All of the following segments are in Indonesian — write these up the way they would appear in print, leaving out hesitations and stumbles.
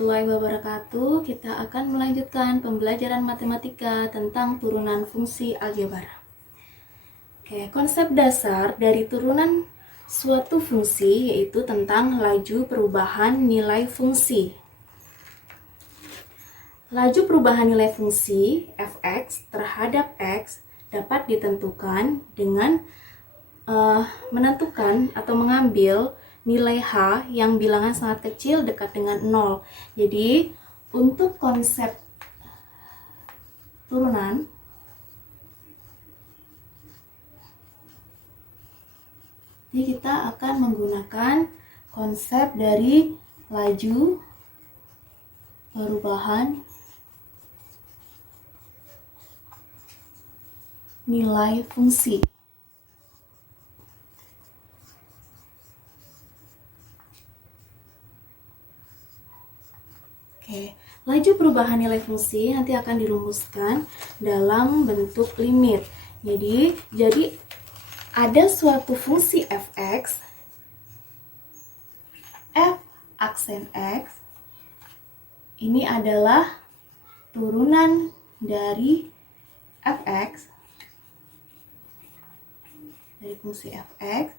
warahmatullahi wabarakatuh. Kita akan melanjutkan pembelajaran matematika tentang turunan fungsi aljabar. Konsep dasar dari turunan suatu fungsi yaitu tentang laju perubahan nilai fungsi. Laju perubahan nilai fungsi f(x) terhadap x dapat ditentukan dengan menentukan atau mengambil nilai H yang bilangan sangat kecil dekat dengan 0. Jadi, untuk konsep turunan, jadi kita akan menggunakan konsep dari laju perubahan nilai fungsi. Laju perubahan nilai fungsi nanti akan dirumuskan dalam bentuk limit. Jadi ada suatu fungsi f(x), f aksen x, ini adalah turunan dari f(x), dari fungsi f(x).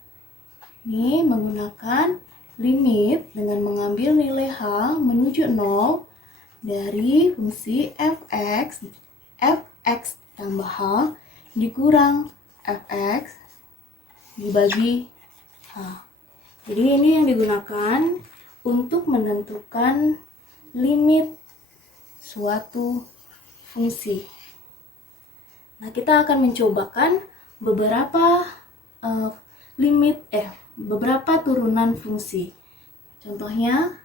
Ini menggunakan limit dengan mengambil nilai H menuju 0 dari fungsi f(x), f(x) tambah H dikurang f(x) dibagi H. Jadi ini yang digunakan untuk menentukan limit suatu fungsi. Nah, kita akan mencobakan beberapa beberapa turunan fungsi. Contohnya,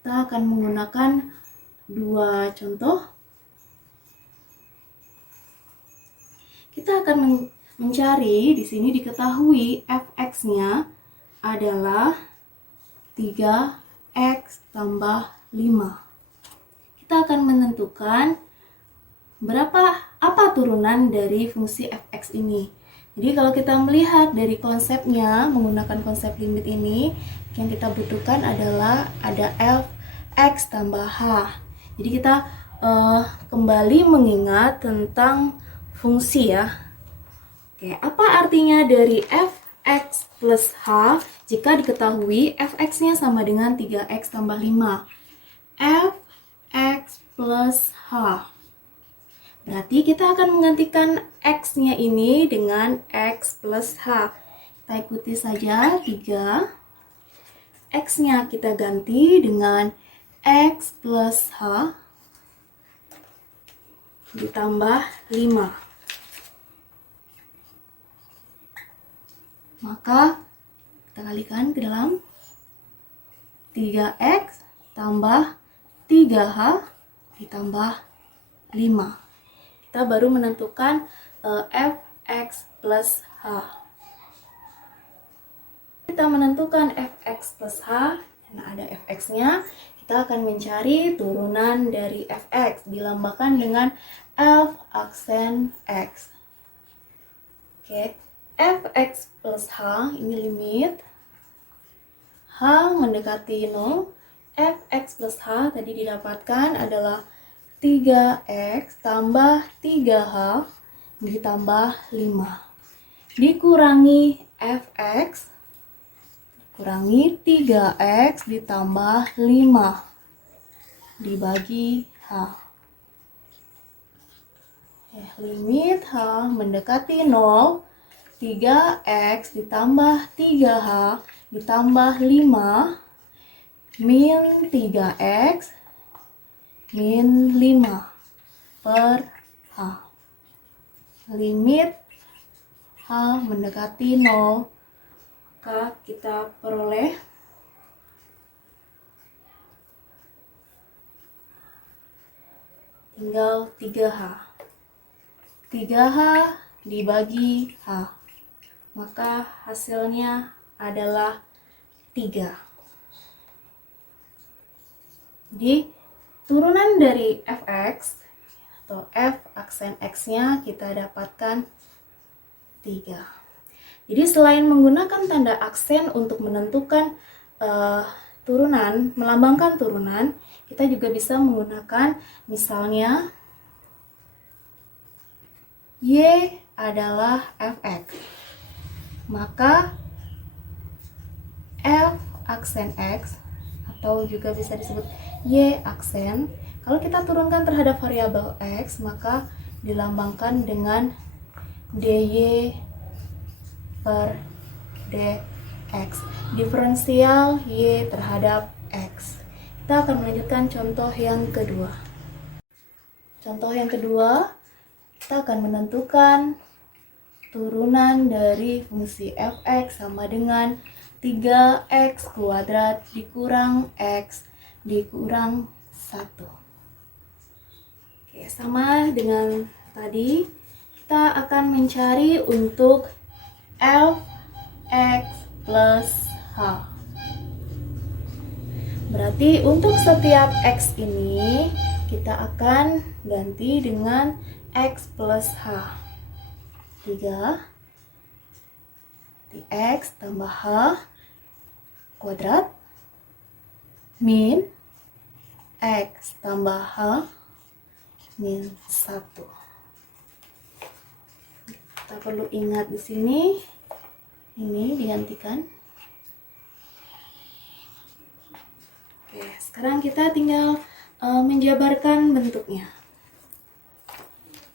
kita akan menggunakan dua contoh. Kita akan mencari, di sini diketahui f(x)-nya adalah 3x tambah 5. Kita akan menentukan apa turunan dari fungsi f(x) ini. Jadi kalau kita melihat dari konsepnya, menggunakan konsep limit ini, yang kita butuhkan adalah ada f(x) tambah h. Jadi kita kembali mengingat tentang fungsi ya. Apa artinya dari f(x) plus h jika diketahui f(x)-nya sama dengan 3x tambah 5? f(x) plus h. Berarti kita akan menggantikan x-nya ini dengan x plus h. Kita ikuti saja 3. X-nya kita ganti dengan x plus h ditambah 5. Maka kita kalikan ke dalam 3x tambah 3h ditambah 5. Kita baru menentukan f(x) plus h. Kita menentukan f(x) plus h, karena ada f(x)-nya, kita akan mencari turunan dari f(x), dilambangkan dengan f aksen x. f(x) plus h, ini limit. H mendekati 0. f(x) plus h tadi didapatkan adalah 3x tambah 3h ditambah 5. Dikurangi f(x), kurangi 3x ditambah 5 dibagi h. Limit h mendekati 0, 3x ditambah 3h ditambah 5 min 3x min 5 per h. Limit h mendekati 0, maka kita peroleh tinggal 3h. 3h dibagi h, maka hasilnya adalah 3. Jadi turunan dari f(x) atau f aksen x-nya kita dapatkan 3. Jadi selain menggunakan tanda aksen untuk menentukan turunan, melambangkan turunan, kita juga bisa menggunakan misalnya Y adalah fx. Maka F aksen X atau juga bisa disebut Y aksen, kalau kita turunkan terhadap variabel X, maka dilambangkan dengan dy per dx, diferensial y terhadap x. Kita akan melanjutkan contoh yang kedua. Contoh yang kedua, kita akan menentukan turunan dari fungsi fx sama dengan 3x kuadrat dikurang x dikurang 1. Oke, sama dengan tadi, kita akan mencari untuk fx plus h. Berarti untuk setiap x ini kita akan ganti dengan x plus h. 3 dx tambah h kuadrat min x tambah h min 1. Kita perlu ingat di sini, ini digantikan. Oke, sekarang kita tinggal menjabarkan bentuknya.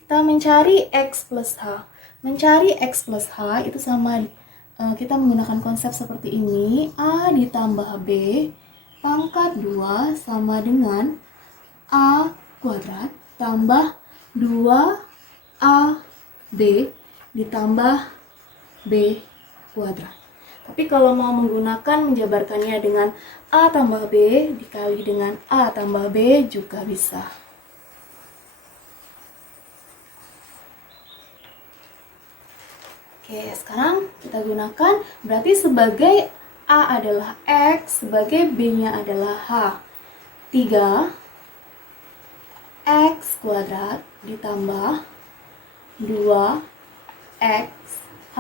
Kita mencari x plus h. Mencari x plus h itu sama, kita menggunakan konsep seperti ini. A ditambah b pangkat 2 sama dengan a kuadrat tambah 2ab ditambah b kuadrat. Tapi kalau mau menggunakan menjabarkannya dengan a tambah b dikali dengan a tambah b juga bisa. Oke, sekarang kita gunakan, berarti sebagai a adalah x, sebagai b-nya adalah h. 3 x kuadrat ditambah 2x h.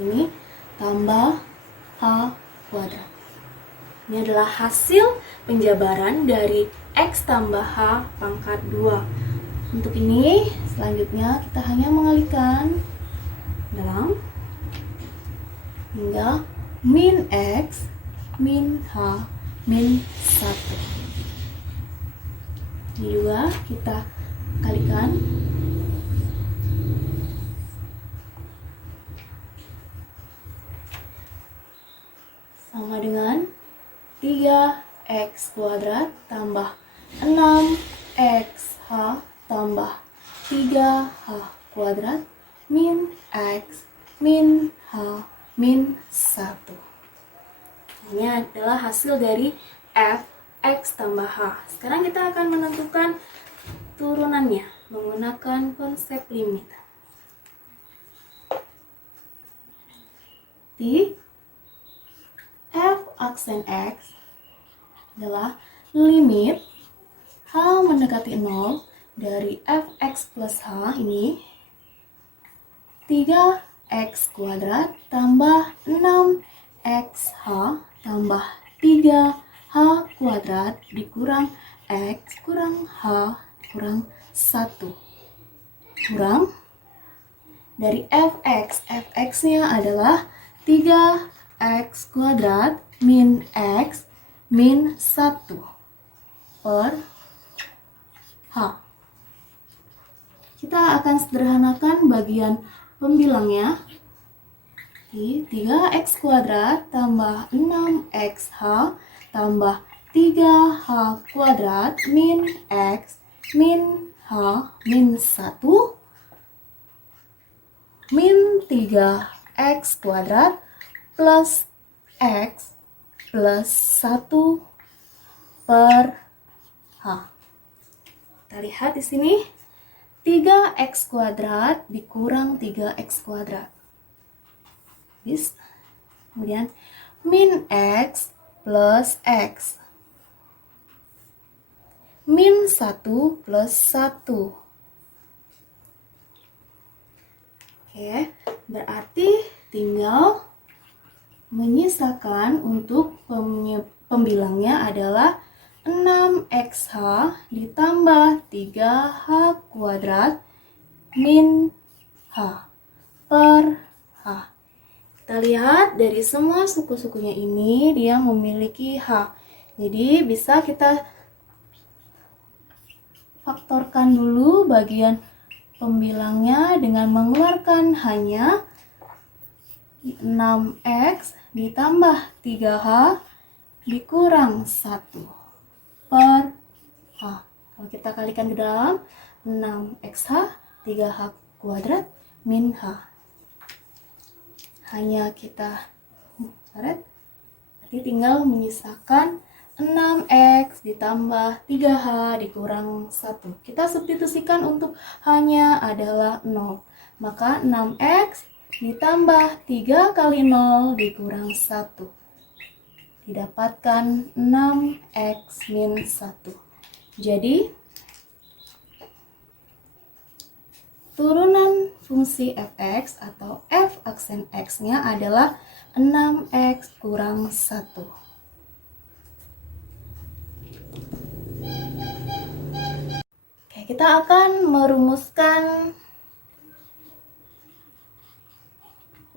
Ini tambah h kuadrat. Ini adalah hasil penjabaran dari x tambah h pangkat 2. Untuk ini, selanjutnya kita hanya mengalihkan dalam hingga min x min h min 1. Ini juga kita kalikan. Sama dengan 3x kuadrat tambah 6xh tambah 3h kuadrat min x min h min 1. Ini adalah hasil dari f x tambah h. Sekarang kita akan menentukan turunannya menggunakan konsep limit. Di f aksen x adalah limit h mendekati 0 dari fx plus h ini 3x kuadrat tambah 6xh tambah 3h kuadrat dikurang x kurang h kurang 1. Kurang dari fx-nya adalah 3x kuadrat min x min 1 per h. Kita akan sederhanakan bagian pembilangnya. 3x kuadrat tambah 6xh tambah 3h kuadrat min x min h min 1 min 3x kuadrat plus x plus 1 per h. Kita lihat di sini 3x kuadrat dikurang 3x kuadrat. Kemudian min x plus x. Min 1 plus 1. Oke, berarti tinggal menyisakan untuk pembilangnya adalah 6xh ditambah 3h kuadrat min h per h. Kita lihat dari semua suku-sukunya ini dia memiliki h. Jadi bisa kita faktorkan dulu bagian pembilangnya dengan mengeluarkan hanya 6x ditambah 3h dikurang 1 per h. Kalau kita kalikan ke dalam 6xh 3h kuadrat min h. Hanya kita coret, berarti tinggal menyisakan 6x ditambah 3h dikurang 1. Kita substitusikan untuk h-nya adalah 0. Maka 6x ditambah 3 kali 0 dikurang 1. Didapatkan 6x min 1. Jadi, turunan fungsi fx atau f aksen x-nya adalah 6x kurang 1. Oke, kita akan merumuskan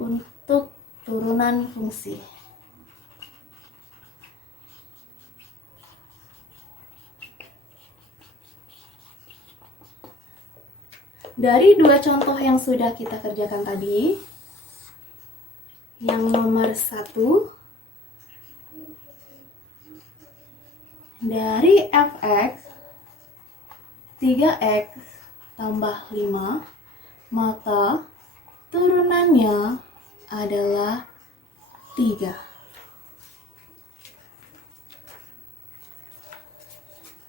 untuk turunan fungsi. Dari dua contoh yang sudah kita kerjakan tadi, yang nomor 1, dari fx 3x tambah 5, maka turunannya adalah 3.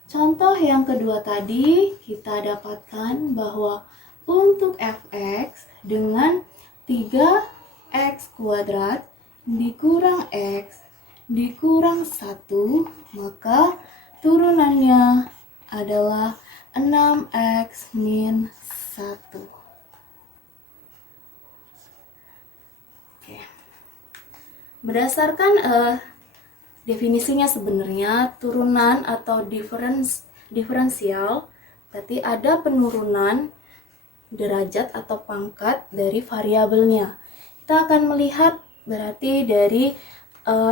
Contoh yang kedua tadi, kita dapatkan bahwa untuk fx dengan 3x kuadrat dikurang x dikurang 1, maka turunannya adalah 6x min 1. Oke. Berdasarkan definisinya sebenarnya turunan atau diferensial berarti ada penurunan derajat atau pangkat dari variabelnya. Kita akan melihat berarti dari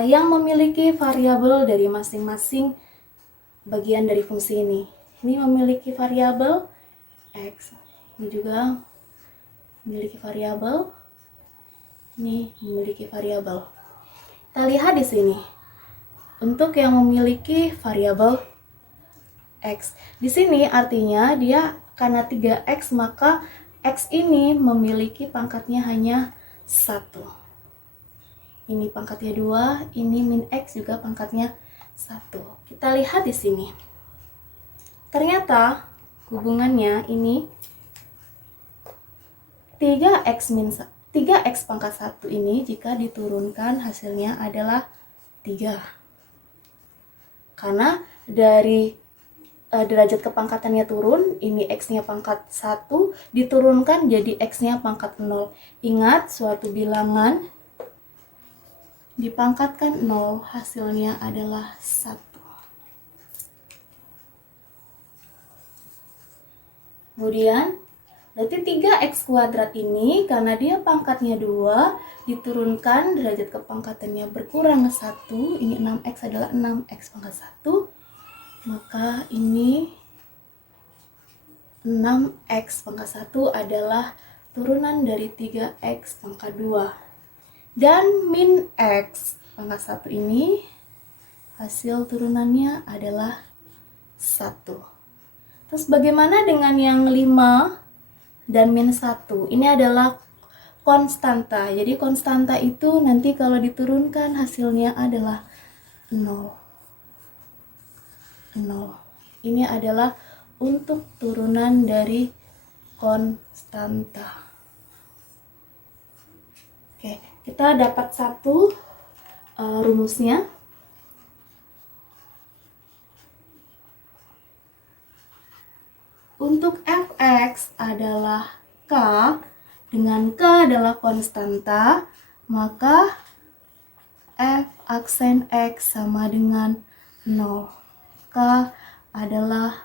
yang memiliki variabel dari masing-masing bagian dari fungsi ini. Ini memiliki variabel x, ini juga memiliki variabel, ini memiliki variabel. Kita lihat di sini. Untuk yang memiliki variabel x, di sini artinya dia karena 3x maka x ini memiliki pangkatnya hanya 1. Ini pangkatnya 2, ini min x juga pangkatnya 1. Kita lihat di sini. Ternyata hubungannya ini 3x pangkat 1 ini jika diturunkan hasilnya adalah 3. Karena dari derajat kepangkatannya turun, ini x-nya pangkat 1, diturunkan jadi x-nya pangkat 0. Ingat, suatu bilangan dipangkatkan 0, hasilnya adalah 1. Kemudian, berarti 3x kuadrat ini, karena dia pangkatnya 2, diturunkan derajat kepangkatannya berkurang 1, ini 6x adalah 6x pangkat 1, maka ini 6x pangkat 1 adalah turunan dari 3x pangkat 2. Dan min x pangkat 1 ini hasil turunannya adalah 1. Terus bagaimana dengan yang 5 dan min 1? Ini adalah konstanta. Jadi konstanta itu nanti kalau diturunkan hasilnya adalah 0. Ini adalah untuk turunan dari konstanta. Oke, kita dapat satu rumusnya. Untuk fx adalah k, dengan k adalah konstanta, maka F aksen X sama dengan 0. K adalah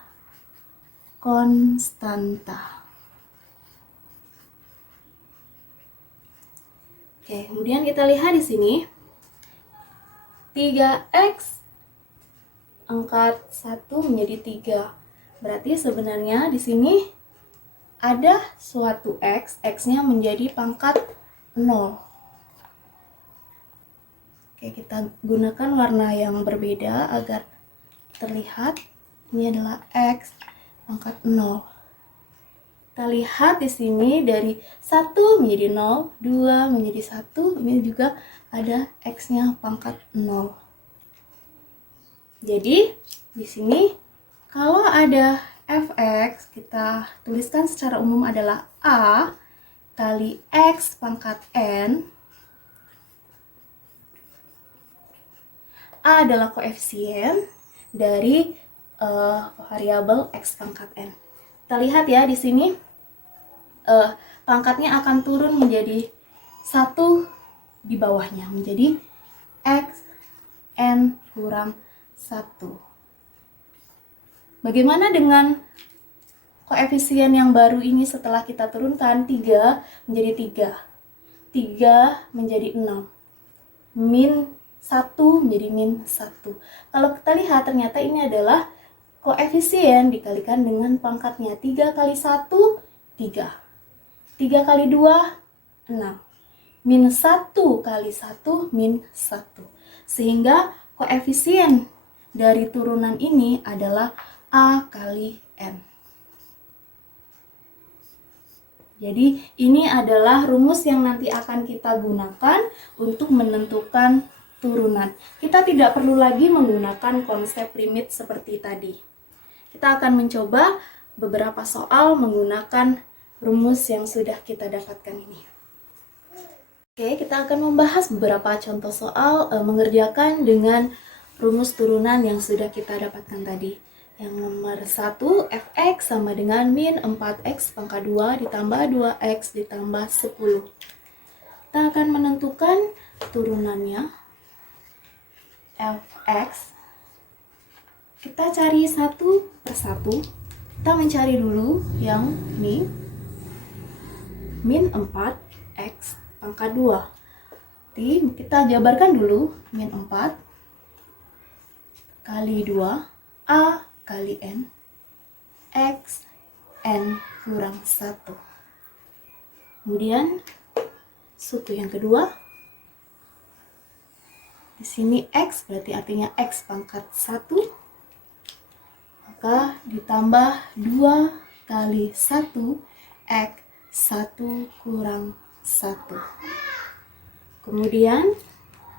konstanta. Oke, kemudian kita lihat di sini 3x angkat 1 menjadi 3. Berarti sebenarnya di sini ada suatu x, x-nya menjadi pangkat 0. Oke, kita gunakan warna yang berbeda agar terlihat. Ini adalah x pangkat 0. Kita lihat di sini dari 1 menjadi 0, 2 menjadi 1, ini juga ada x-nya pangkat 0. Jadi, di sini kalau ada fx, kita tuliskan secara umum adalah a kali x pangkat n. A adalah koefisien dari variabel x pangkat n. Kita lihat ya di sini pangkatnya akan turun menjadi 1 di bawahnya, menjadi x n kurang 1. Bagaimana dengan koefisien yang baru ini setelah kita turunkan? 3 menjadi 3, 3 menjadi 6, min 1 menjadi min 1. Kalau kita lihat ternyata ini adalah koefisien dikalikan dengan pangkatnya. 3 kali 1, 3. 3 kali 2, 6. Min 1 kali 1, min 1. Sehingga koefisien dari turunan ini adalah A kali N. Jadi ini adalah rumus yang nanti akan kita gunakan untuk menentukan turunan. Kita tidak perlu lagi menggunakan konsep limit seperti tadi. Kita akan mencoba beberapa soal menggunakan rumus yang sudah kita dapatkan ini. Oke, kita akan membahas beberapa contoh soal mengerjakan dengan rumus turunan yang sudah kita dapatkan tadi. Yang nomor 1, fx sama dengan min 4x pangkat 2 ditambah 2x ditambah 10. Kita akan menentukan turunannya fx. Kita cari satu persatu. Kita mencari dulu yang min 4x pangkat 2. Jadi kita jabarkan dulu min 4 kali 2 A kali N X N kurang 1. Kemudian suku yang kedua, di sini X berarti artinya X pangkat 1, maka ditambah 2 kali 1 X 1 kurang 1. Kemudian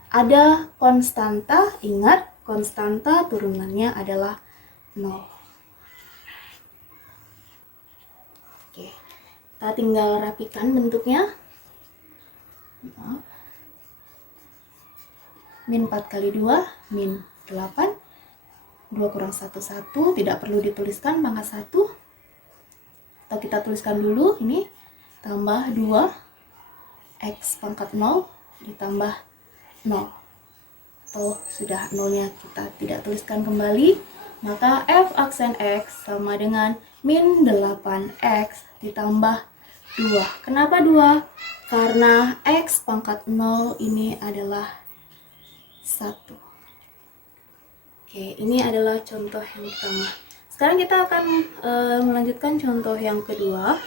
ada konstanta, ingat konstanta turunannya adalah 0. Oke, kita tinggal rapikan bentuknya. Min 4 kali 2, min 8. 2 kurang 1, 1. Tidak perlu dituliskan pangkat 1. Atau kita tuliskan dulu, ini tambah 2. X pangkat 0 ditambah 0. Atau sudah 0-nya kita tidak tuliskan kembali. Maka f aksen X sama dengan min 8x ditambah 2. Kenapa 2? Karena X pangkat 0 ini adalah 1. Oke, ini adalah contoh yang pertama. Sekarang kita akan melanjutkan contoh yang kedua.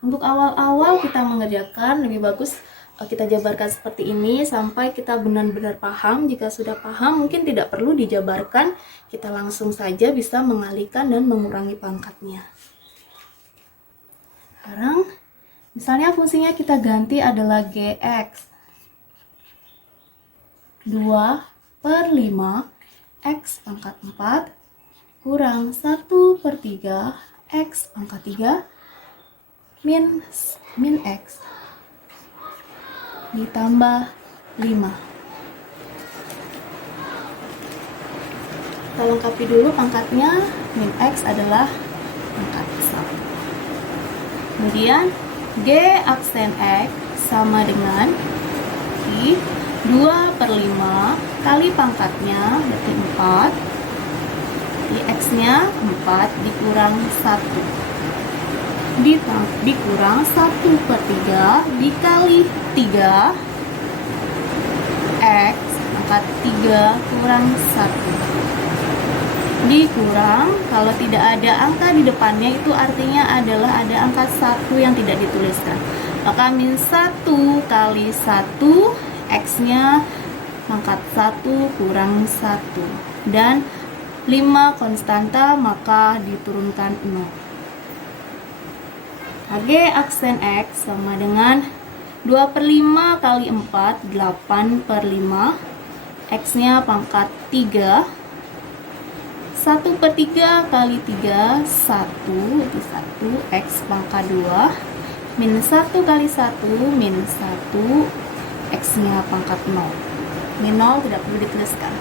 Untuk awal-awal kita mengerjakan, lebih bagus kita jabarkan seperti ini sampai kita benar-benar paham. Jika sudah paham, mungkin tidak perlu dijabarkan, kita langsung saja bisa mengalihkan dan mengurangi pangkatnya. Sekarang, misalnya fungsinya kita ganti adalah gx. 2 per 5 x pangkat 4 kurang 1 per 3 x pangkat 3 min x ditambah 5. Kita lengkapi dulu pangkatnya. Min x adalah pangkat 1. Kemudian G aksen X sama dengan I 2/5 kali pangkatnya, berarti 4. Di X-nya 4 dikurang 1. Dikurang 1/3 dikali 3. X pangkat 3 kurang 1. Dikurang, kalau tidak ada angka di depannya itu artinya adalah ada angka 1 yang tidak dituliskan. Maka min 1 kali 1, X-nya pangkat 1 kurang 1. Dan 5 konstanta, maka diturunkan 0. G aksen X sama dengan 2/5 kali 4, 8/5. X-nya pangkat 3. 1/3 kali 3, 1. Itu 1. X pangkat 2. Min 1 kali 1, min 1. X-nya pangkat 0. Min 0 tidak perlu dituliskan.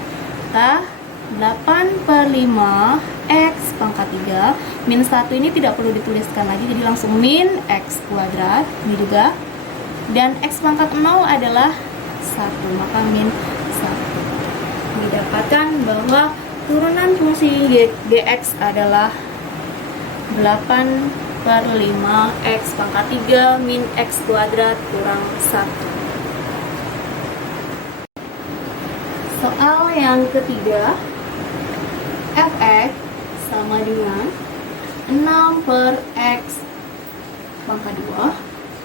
Maka 8/5 X pangkat 3. Min 1 ini tidak perlu dituliskan lagi, jadi langsung min X kuadrat. Ini juga. Dan X pangkat 0 adalah 1, maka min 1. Didapatkan bahwa turunan fungsi Gx adalah 8/5 X pangkat 3 min X kuadrat kurang 1. Soal yang ketiga, fx sama dengan 6/x pangkat 2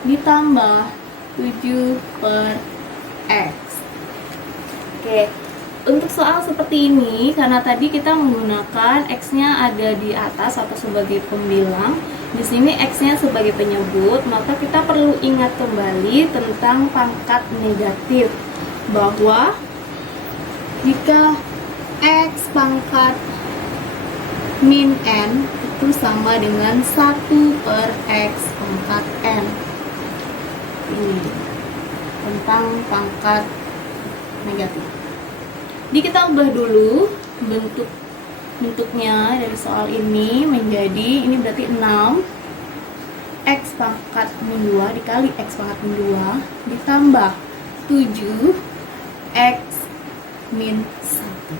ditambah 7/x. Oke, untuk soal seperti ini, karena tadi kita menggunakan X-nya ada di atas atau sebagai pembilang, di sini X-nya sebagai penyebut, maka kita perlu ingat kembali tentang pangkat negatif, bahwa jika X pangkat min N itu sama dengan 1/X pangkat N. Ini tentang pangkat negatif. Jadi kita ubah dulu bentuknya dari soal ini menjadi, ini berarti 6 X pangkat min 2 dikali X pangkat min 2 ditambah 7 X min 1.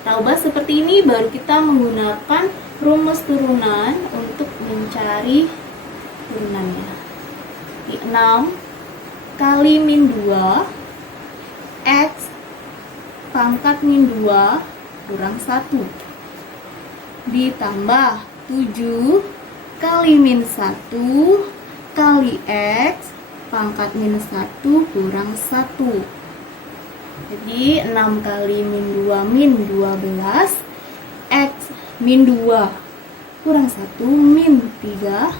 Kita ubah seperti ini, baru kita menggunakan rumus turunan untuk mencari turunannya. 6 kali min 2 X pangkat min 2 kurang 1 ditambah 7 kali min 1 kali X pangkat min 1 kurang 1. Jadi 6 kali min 2 min 12, X min 2 kurang 1 min 3,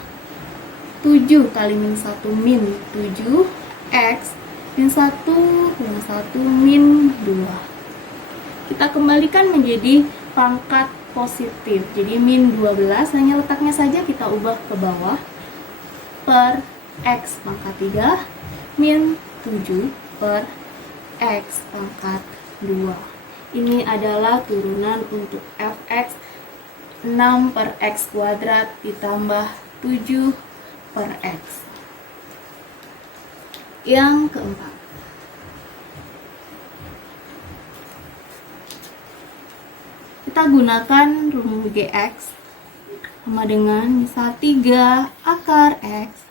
7 kali min 1 min 7, X min 1 kurang 1 min 2. Kita kembalikan menjadi pangkat positif. Jadi min 12 hanya letaknya saja kita ubah ke bawah, per X pangkat 3 min 7 per X pangkat 2. Ini adalah turunan untuk fx 6/x kuadrat ditambah 7/x. Yang keempat, kita gunakan rumus Gx sama dengan misal 3 akar X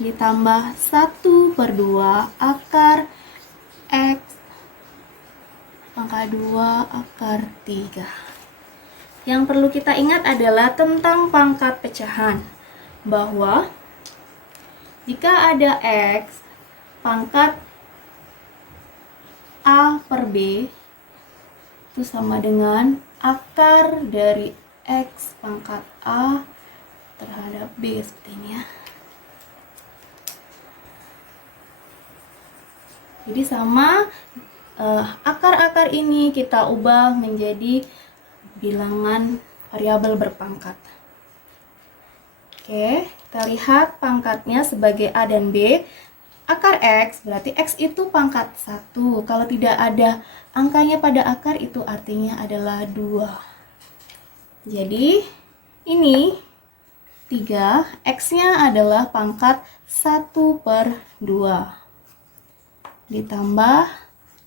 ditambah 1/2 akar X pangkat 2 akar 3. Yang perlu kita ingat adalah tentang pangkat pecahan, bahwa jika ada X pangkat A per B itu sama dengan akar dari X pangkat A terhadap B, seperti ini ya. Jadi sama, akar-akar ini kita ubah menjadi bilangan variabel berpangkat. Oke, kita lihat pangkatnya sebagai A dan B. Akar X berarti X itu pangkat 1. Kalau tidak ada angkanya pada akar, itu artinya adalah 2. Jadi ini 3, X-nya adalah pangkat 1/2. Ditambah,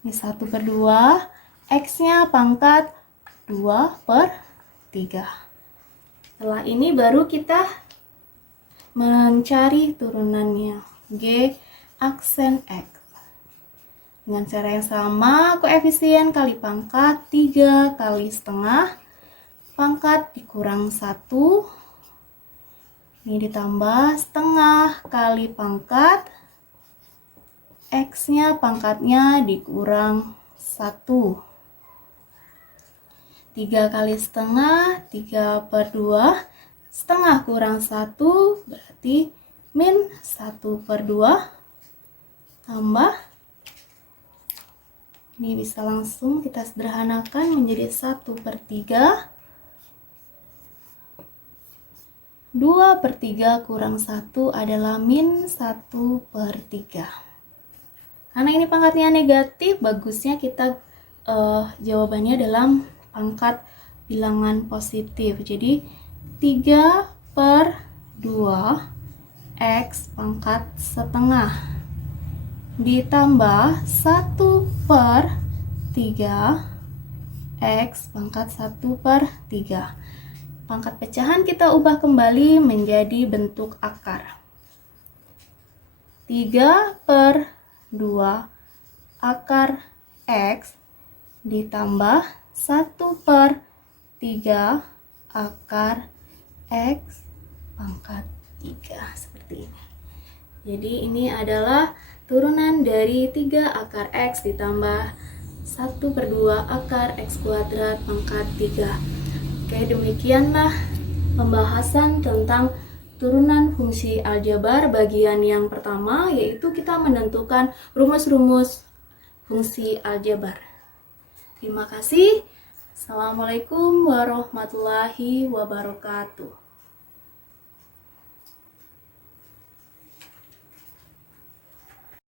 ini 1/2, X-nya pangkat 2/3. Setelah ini baru kita mencari turunannya, G aksen X. Dengan cara yang sama, koefisien kali pangkat 3 kali setengah, pangkat dikurang 1, ini ditambah setengah kali pangkat, X-nya pangkatnya dikurang 1. 3 kali setengah, 3/2, setengah kurang 1 berarti min 1/2, tambah, ini bisa langsung kita sederhanakan menjadi 1/3. 2/3 kurang 1 adalah min 1/3. Karena ini pangkatnya negatif, bagusnya kita jawabannya dalam pangkat bilangan positif. Jadi 3/2 X pangkat setengah ditambah 1/3 X pangkat 1/3. Pangkat pecahan kita ubah kembali menjadi bentuk akar. 3/2 akar X ditambah 1/3 akar X pangkat 3, seperti ini. Jadi ini adalah turunan dari 3 akar X ditambah 1/2 akar X kuadrat pangkat 3. Oke, demikianlah pembahasan tentang turunan fungsi aljabar bagian yang pertama, yaitu kita menentukan rumus-rumus fungsi aljabar. Terima kasih. Assalamualaikum warahmatullahi wabarakatuh.